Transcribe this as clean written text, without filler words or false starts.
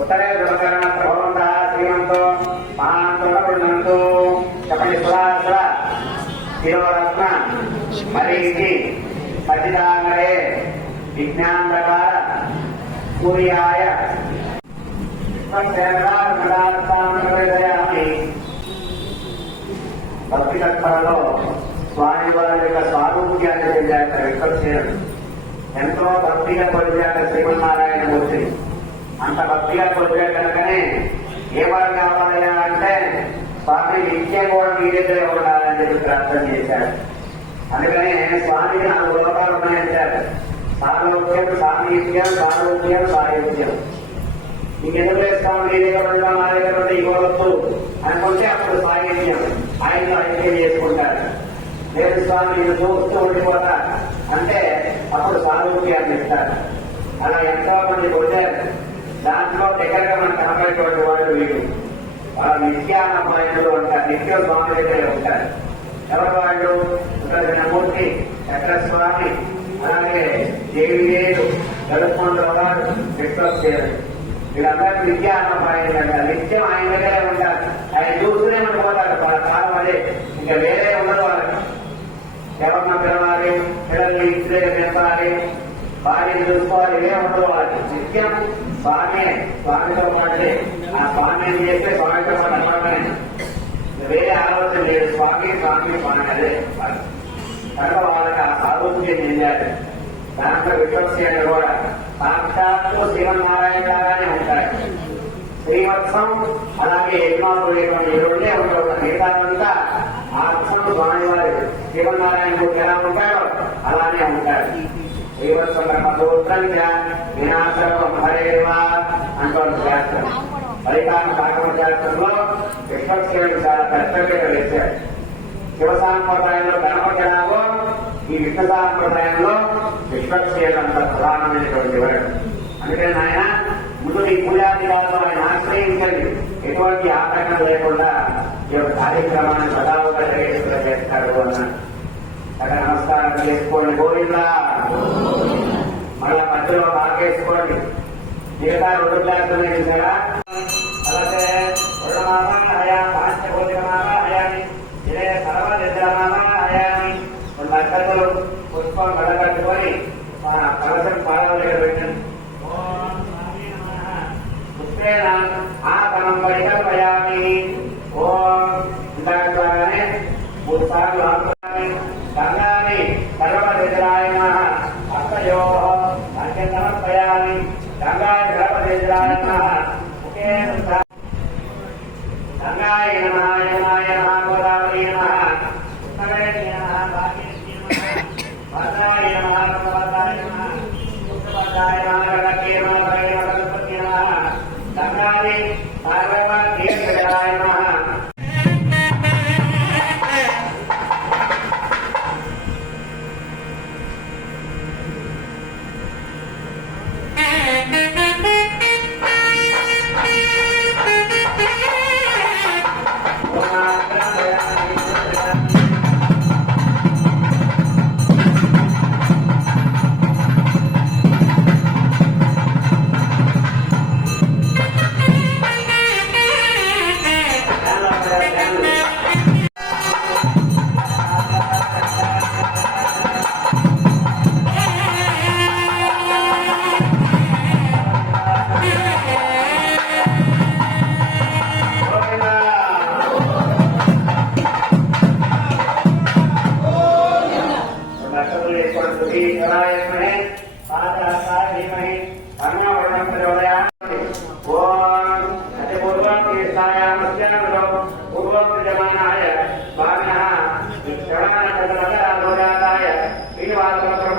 उत्तरे नमस्कार प्रभवंता श्रीमंतो महांतो చెప్పండి సురాసుర శిరోరత్న మరీచి పతిదాంగరే విజ్ఞానప్రకార సూర్యాయ భక్తి తత్పరలో స్వామి వారి యొక్క స్వారూప్యాన్ని చెందాక విశ్వసేనుడు ఎంతో భక్తిగా కొలిచాక శ్రీమన్నారాయణ మూర్తిని అంత భక్తిగా కొలిచా కనుకనే ఏమని కావాలయ్యా అంటే స్వామి నిత్యం కూడా మీ దగ్గర ఉండాలని చెప్పి ప్రార్థన చేశారు. అందుకనే స్వామికి 4 లోకాలు ఉన్నాయంటారు. సాలోక్యం, సామీప్యం, సారూప్యం, సాయుధ్యం. ఇంకెందుకు స్వామి మీ దగ్గర ఉండడం మా దగ్గర ఉంటే ఇవ్వవద్దు అనుకుంటే అప్పుడు సాయుధ్యం ఆయనలో ఐక్యం చేసుకుంటారు. లేదు స్వామి నేను చూస్తూ ఉండిపోతా అంటే అప్పుడు సారూప్యాన్ని ఇస్తారు. అలా ఎంతో మంది కొట్టారు. దాంట్లో దగ్గరగా మనకు కనపడేటువంటి వాళ్ళు వీడు నిత్యానపాయకులు అంటారు. నిత్యం స్వామి దగ్గరే ఉంటారు. ఎవరు వాళ్ళు? మూర్తి, చక్రస్వామి, అలాగే దేవిదేవుడు, గరుత్మంతుడు, విశ్వసేనుడు, వీళ్ళందరూ నిత్యానపాయకులు అంటారు. నిత్యం ఆయన దగ్గరే ఉంటారు. ఆయన చూస్తూనే ఉండిపోతారు. వాళ్ళ కాలం అదే, ఇంకా వేరే ఉండదు వాళ్ళకి. ఎవరన్నా పిలవాలి, పిల్లల్ని ఇచ్చే పెంచాలి, భార్యను చూసుకోవాలి, ఇవే ఉండదు వాళ్ళకి. నిత్యం స్వామి, స్వామితో పాటే ఆ స్వామి చేస్తే స్వామితో పాటు అన్నమాటనే, వేరే ఆలోచన లేదు. స్వామి స్వామి స్వామి అదే కనుక వాళ్ళకి ఆ సారూప్యం చెందారు. దాంట్లో విశ్వసేనుడు కూడా సాక్షాత్తు శ్రీమన్నారాయణ లాగానే ఉంటారు. శ్రీవత్సం అలాగే యజమానుడు ఈ రెండే ఉంటారు. మిగతాదంతా ఆ అర్థం స్వామివారు శ్రీమన్నారాయణ ఎలా ఉంటాడో అలానే ఉంటారు. శ్రీవత్సం వినాశం హరేవా అంటూ శాస్త్రం. ఫలితాన భాగవ శాస్త్రంలో విశ్వసేనుడు చాలా కష్టపేట వేశాడు. శివ సాంప్రదాయంలో గణపతి ఎలాగో ఈ విష్ణు సాంప్రదాయంలో విశ్వసేనుడు అంత ప్రధానమైనటువంటి వాడు. అందుకని ఆయన ముందు ఈ పూజాధికారులు ఆయన ఆశ్రయించండి, ఎటువంటి ఆటంకం లేకుండా ఈ యొక్క కార్యక్రమాన్ని సదావుగా చేస్తాడు అన్నాడు. అక్కడ నమస్కారం చేసుకోండి. గోవిందా మళ్ళా మధ్యలో బాగేసుకోండి. మిగతా 2 క్లాసులు చూసారా? అలాగే హయామి ఇదే హయామి నక్షత్రాలు పుష్పం కడగట్టుకొని కలసం పాలన దగ్గర పెట్టండి. పుష్పేణ ఆసనం పరికల్పయామి. ఓం ఇందాకనే 3 సార్లు ఆడుకోవాలి. గంగాని సర్వదేశాయ నమః హస్తయో అర్ఘ్యం సమర్పయామి. గంగాయ సర్వదేశాయ నమః గంగాయ నమః యమాయ నమః గోదావరి నమః ఉత్తరేణి నమః భాగ్యేశ్వరి నమః భద్రాయ నమః భద్రాయ నమః ఉత్తరాయ నమః గణకే నమః గణపతి నమః గంగాని సర్వదేశాయ నమః. धीमहि तन्नो प्रचोदयात्। ओम अतिपूर्वं तीर्थायामस्यामृतो पूर्वोक्तजमानाय वामिनः श्रवणचन्द्रमकराभोजाताय श्रीनिवासप्रभो